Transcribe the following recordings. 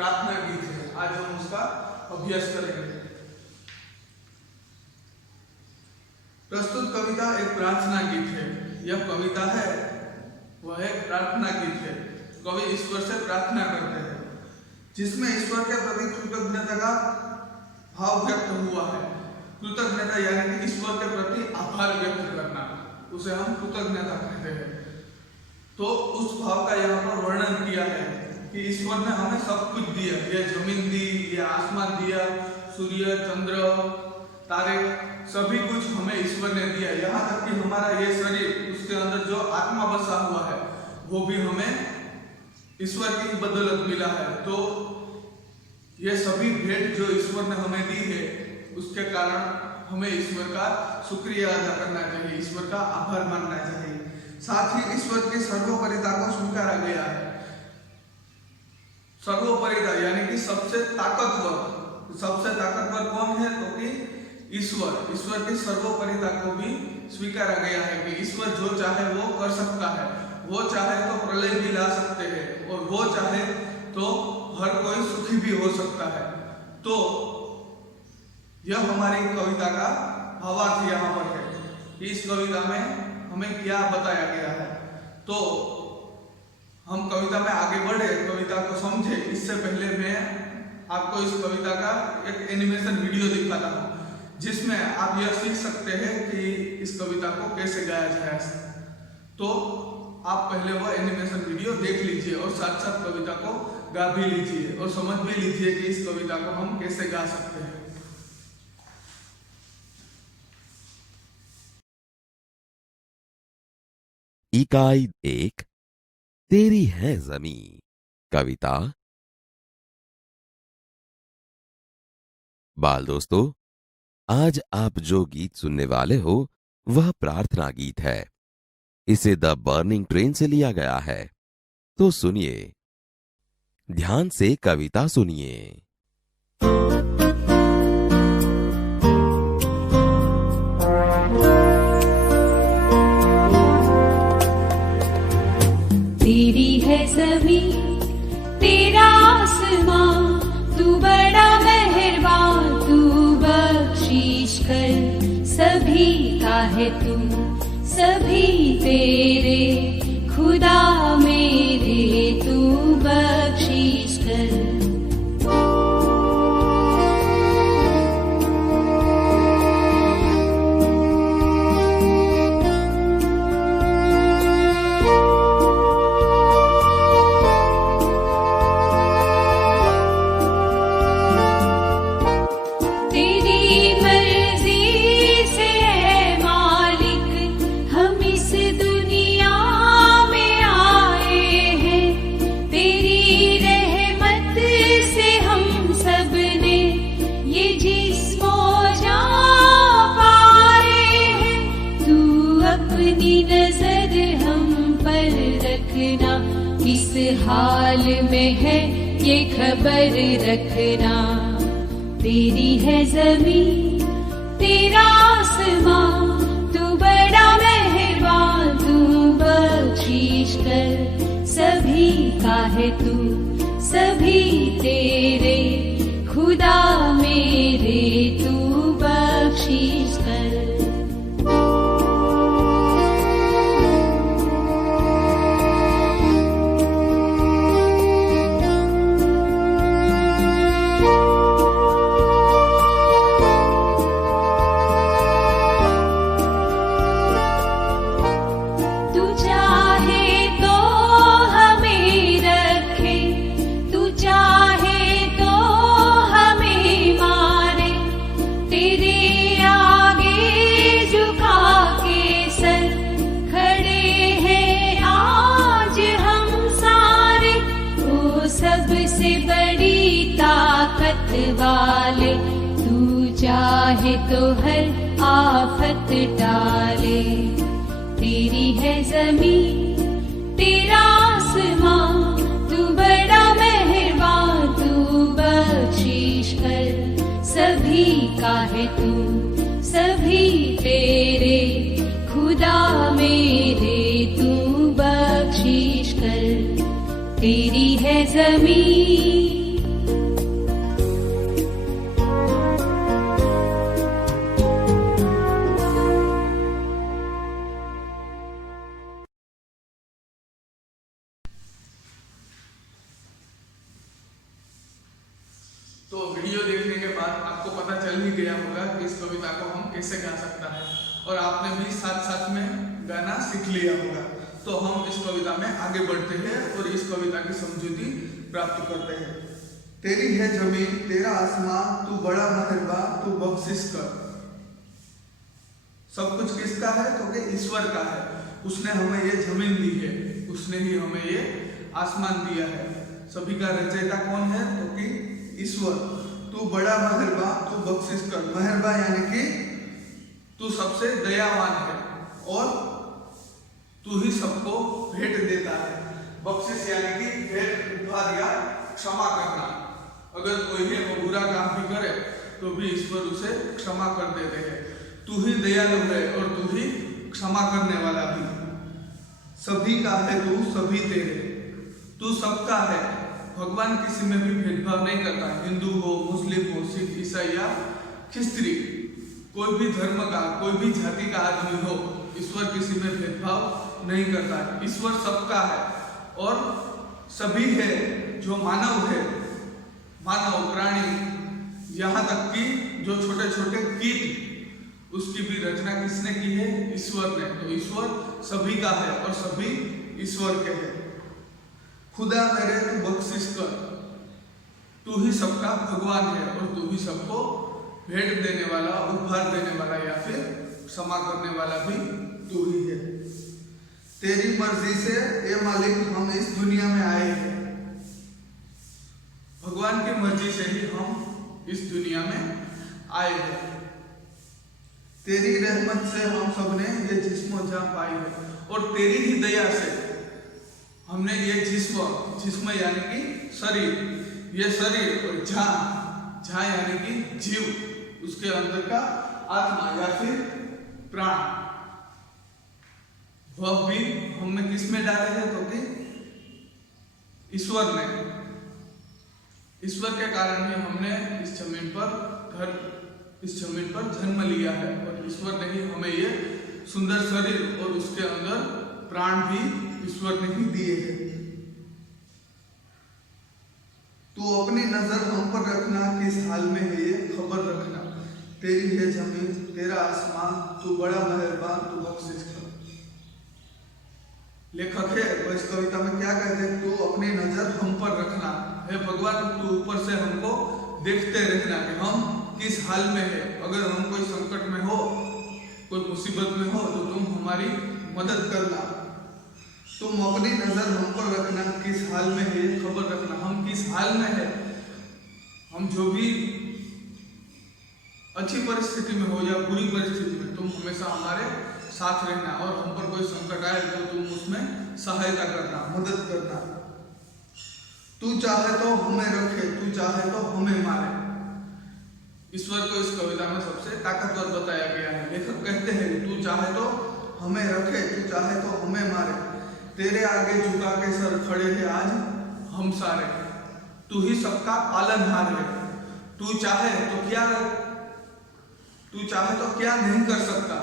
प्रार्थना गीत है। आज हम उसका अभ्यास करेंगे। प्रस्तुत कविता एक प्रार्थना गीत है। यह कविता है वह एक प्रार्थना गीत है। कवि ईश्वर से प्रार्थना करते हैं, जिसमें ईश्वर के प्रति कृतज्ञता का भाव व्यक्त हुआ है। कृतज्ञता यानी कि ईश्वर के प्रति आभार व्यक्त करना, उसे हम कृतज्ञता कहते हैं। तो उस भाव का यहाँ पर वर्णन किया है कि ईश्वर ने हमें सब कुछ दिया। ये जमीन दी, ये आसमान दिया, सूर्य, चंद्र, तारे, सभी कुछ हमें ईश्वर ने दिया। यहाँ तक कि हमारा ये शरीर, उसके अंदर जो आत्मा बसा हुआ है, वो भी हमें ईश्वर की बदौलत मिला है। तो ये सभी भेंट जो ईश्वर ने हमें दी है, उसके कारण हमें ईश्वर का शुक्रिया अदा करना चाहिए, ईश्वर का आभार मानना चाहिए। साथ ही ईश्वर की सर्वोपरिता को स्वीकारा गया है। सर्वोपरिता यानी कि सबसे ताकतवर कौन है? तो कि ईश्वर की सर्वोपरिता को भी स्वीकारा गया है कि ईश्वर जो चाहे वो कर सकता है। वो चाहे तो प्रलय भी ला सकते हैं, और वो चाहे तो हर कोई सुखी भी हो सकता है। तो यह हमारी कविता का भावार्थ यहाँ पर है कि इस कविता में हमें क्या बताया गया है। तो हम कविता में आगे बढ़े, कविता को समझे, इससे पहले मैं आपको इस कविता का एक एनिमेशन वीडियो दिखाता हूँ, जिसमें आप यह सीख सकते हैं कि इस कविता को कैसे गाया जाए। तो आप पहले वह एनिमेशन वीडियो देख लीजिए और साथ साथ कविता को गा भी लीजिए और समझ भी लीजिए कि इस कविता को हम कैसे गा सकते हैं। इकाई 1 तेरी है ज़मीं। कविता। बाल दोस्तों, आज आप जो गीत सुनने वाले हो वह प्रार्थना गीत है। इसे द बर्निंग ट्रेन से लिया गया है। तो सुनिए, ध्यान से कविता सुनिए। तेरी है ज़मीं, तेरा आसमां, तू बड़ा मेहरबान, तू बख्शीश कर सभी का है तू, सभी तेरे खुदा मेरे, तू बख्शीश कर। किस हाल में है ये खबर रखना। तेरी है ज़मीं, तेरा आसमां, तू बड़ा मेहरबान, तू बख्शीश कर सभी का है तू, सभी तेरे खुदा मेरे, तू बख्शीश कर। वाले तू चाहे तो हर आफत टाले। तेरी है ज़मीं, तेरा आसमां, तू बड़ा मेहरबान, तू बख्शीश कर सभी का है तू, सभी तेरे खुदा मेरे, तू बख्शीश कर। तेरी है ज़मीं, तो वीडियो देखने के बाद आपको पता चल ही गया होगा कि इस कविता को हम कैसे गा सकता है, और आपने भी साथ साथ में गाना सीख लिया होगा। तो हम इस कविता में आगे बढ़ते हैं और इस कविता की समझूती प्राप्त करते हैं। तेरी है जमीन तेरा आसमां, तू बड़ा मेहरबान तू बख्शिश कर। सब कुछ किसका है? तो कि ईश्वर का है। उसने हमें ये जमीन दी है, उसने ही हमें ये आसमान दिया है। सभी का रचयिता कौन है? तो कि ईश्वर। तू बड़ा मेहरबान तू बख्शिश कर। मेहरबान यानी कि तू सबसे दयावान है और तू ही सबको भेंट देता है। बख्शिश यानी कि भेंट, उपहार या क्षमा करना। अगर कोई है वो बुरा काम भी करे तो भी ईश्वर उसे क्षमा कर देते हैं। तू ही दयालु है और तू ही क्षमा करने वाला भी। सभी का है तू सभी तेरे, तू सबका है। भगवान किसी में भी भेदभाव नहीं करता, हिंदू हो, मुस्लिम हो, सिख, ईसाई या ख्रिस्ती, कोई भी धर्म का, कोई भी जाति का आदमी हो, ईश्वर किसी में भेदभाव नहीं करता। ईश्वर सबका है और सभी है जो मानव है, मानव प्राणी, यहाँ तक कि जो छोटे छोटे कीट, उसकी भी रचना किसने की है? ईश्वर ने। तो ईश्वर सभी का है और सभी ईश्वर के हैं। खुदा मेरे तू बख्शिश कर, तू ही सबका भगवान है और तू ही सबको भेंट देने वाला, उपहार देने वाला या फिर क्षमा करने वाला भी तू ही है। तेरी मर्जी से ए मालिक हम इस दुनिया में आए हैं। भगवान की मर्जी से ही हम इस दुनिया में आए हैं। तेरी रहमत से हम सबने ये जिस्म जान पाई है और तेरी ही दया से हमने ये जिस्म यानी कि शरीर, ये शरीर और जान यानी कि जीव, उसके अंदर का आत्मा या फिर प्राण, वह भी हमने किस में डाले हैं? तो कि ईश्वर ने। ईश्वर के कारण ही हमने इस जमीन पर जन्म लिया है और ईश्वर ने ही हमें ये सुंदर शरीर और उसके अंदर प्राण भी ईश्वर ने ही दिए हैं। तू अपनी नजर हम पर रखना, किस हाल में है ये खबर रखना। तेरी है जमीन तेरा आसमान, तू बड़ा मेहरबान तू बख्शिश कर। लेखक है वो इस कविता में क्या कहते हैं? तू अपनी नजर हम पर रखना है भगवान, तू ऊपर से हमको देखते रहना कि हम किस हाल में है। अगर हम कोई संकट में हो, कोई मुसीबत में हो, तो तुम हमारी मदद करना। तुम अपनी नजर हम पर रखना, किस हाल में है खबर रखना। हम किस हाल में है, हम जो भी अच्छी परिस्थिति में हो या बुरी परिस्थिति में, तुम हमेशा हमारे साथ रहना और हम पर कोई संकट आए तो तुम उसमें सहायता करना, मदद करना। तू चाहे तो हमें रखे, तू चाहे तो हमें मारे। ईश्वर को इस कविता में सबसे ताकतवर बताया गया है। लेखक कहते हैं तू चाहे तो हमें रखे, तू चाहे तो हमें मारे। तेरे आगे झुका के सर खड़े हैं आज हम सारे। तू ही सबका पालनहार है। तू चाहे तो क्या नहीं कर सकता।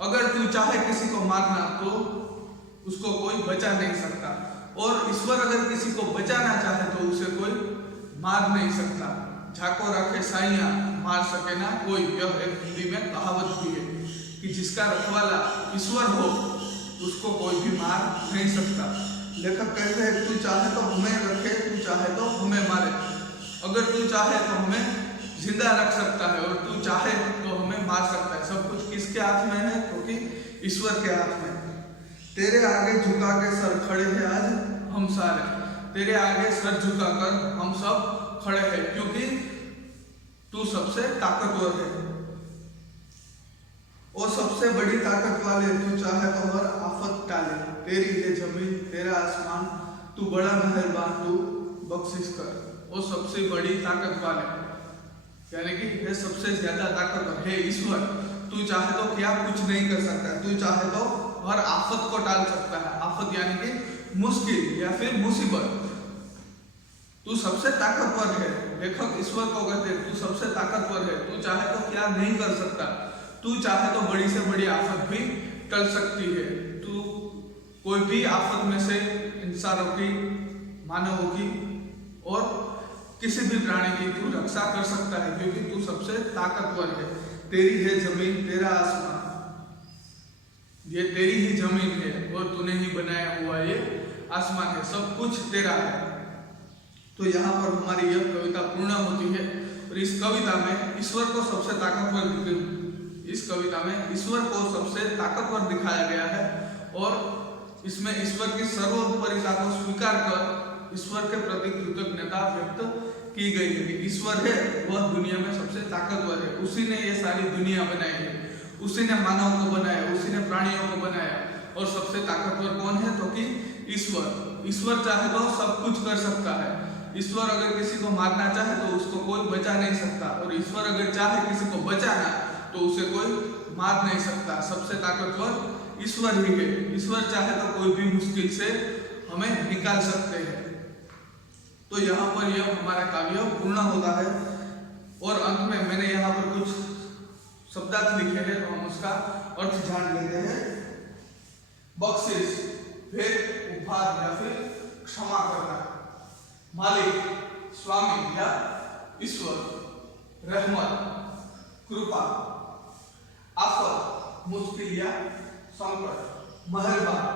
अगर तू चाहे किसी को मारना तो उसको कोई बचा नहीं सकता, और ईश्वर अगर किसी को बचाना चाहे तो उसे कोई मार नहीं सकता। झाको रखे साइया मार सके ना कोई, यह एक हिंदी में कहावत भी है कि जिसका रखवाला ईश्वर हो उसको कोई भी मार नहीं सकता। लेखक कहते हैं तू चाहे तो हमें रखे, तू चाहे तो हमें मारे। अगर तू चाहे तो हमें जिंदा रख सकता है और तू चाहे तो हमें मार सकता है। सब कुछ किसके हाथ में है? क्योंकि ईश्वर के हाथ में। तेरे आगे झुका के सर खड़े हैं आज हम सारे। तेरे आगे सर झुकाकर हम सब खड़े हैं क्योंकि तू सबसे ताकतवर है और सबसे बड़ी ताकत वाले। तू चाहे तो हर आफत टाले। तेरी है जमीन तेरा आसमान, तू बड़ा मेहरबान तू बख्शिश कर। और सबसे बड़ी ताकत वाले यानी कि ये सबसे ज्यादा ताकतवर है ईश्वर। तू चाहे तो क्या कुछ नहीं कर सकता, तू चाहे तो हर आफत को टाल सकता है। आफत यानी कि मुश्किल या फिर मुसीबत। तू सबसे ताकतवर है। लेखक ईश्वर को कहते हैं तू सबसे ताकतवर है। तू चाहे तो क्या नहीं कर सकता, तू चाहे तो बड़ी से बड़ी आफत भी टल सकती है। तू कोई भी आफत में से इंसानों की, मानवों की और किसी भी प्राणी की तू रक्षा कर सकता है, क्योंकि तू सबसे ताकतवर है। तेरी है जमीन, तेरा आसमान, ये तेरी ही जमीन है और तूने ही बनाया हुआ ये आसमान है, सब कुछ तेरा है। तो यहाँ पर हमारी यह कविता पूर्ण होती है। और इस कविता में ईश्वर को सबसे ताकतवर दिखाया गया है और इसमें ईश्वर की सर्वोपरिता को स्वीकार कर ईश्वर के प्रति कृतज्ञता व्यक्त की गई है कि ईश्वर है वह दुनिया में सबसे ताकतवर है, उसी ने ये सारी दुनिया बनाई है, उसी ने मानव को बनाया, उसी ने प्राणियों को बनाया। और सबसे ताकतवर कौन है? तो कि ईश्वर चाहे तो सब कुछ कर सकता है। ईश्वर अगर किसी को मारना चाहे तो उसको कोई बचा नहीं सकता, और ईश्वर अगर चाहे किसी को बचाना तो उसे कोई मार नहीं सकता। सबसे ताकतवर ईश्वर ही है। ईश्वर चाहे तो कोई भी मुश्किल से हमें निकाल सकते हैं। तो यहाँ पर यह हमारा काव्य पूर्ण होता है। और अंत में मैंने यहाँ पर कुछ शब्दार्थ लिखे हैं, तो हम उसका अर्थ जान लेते हैं। बख्शिश, भेद, उपहार या फिर क्षमा करना। मालिक, स्वामी या ईश्वर। रहमत, कृपा। आफत, मुश्किल या संकट। मेहरबान,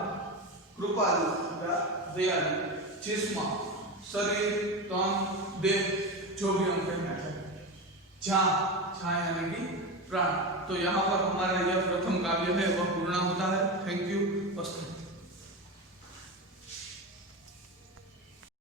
कृपालु या दयालु। जिस्म, शरीर, तन, देह, जो भी हम कहना चाहें। छाया यानी कि प्राण। तो यहाँ पर हमारा यह प्रथम काव्य है वह पूर्ण होता है। Thank you.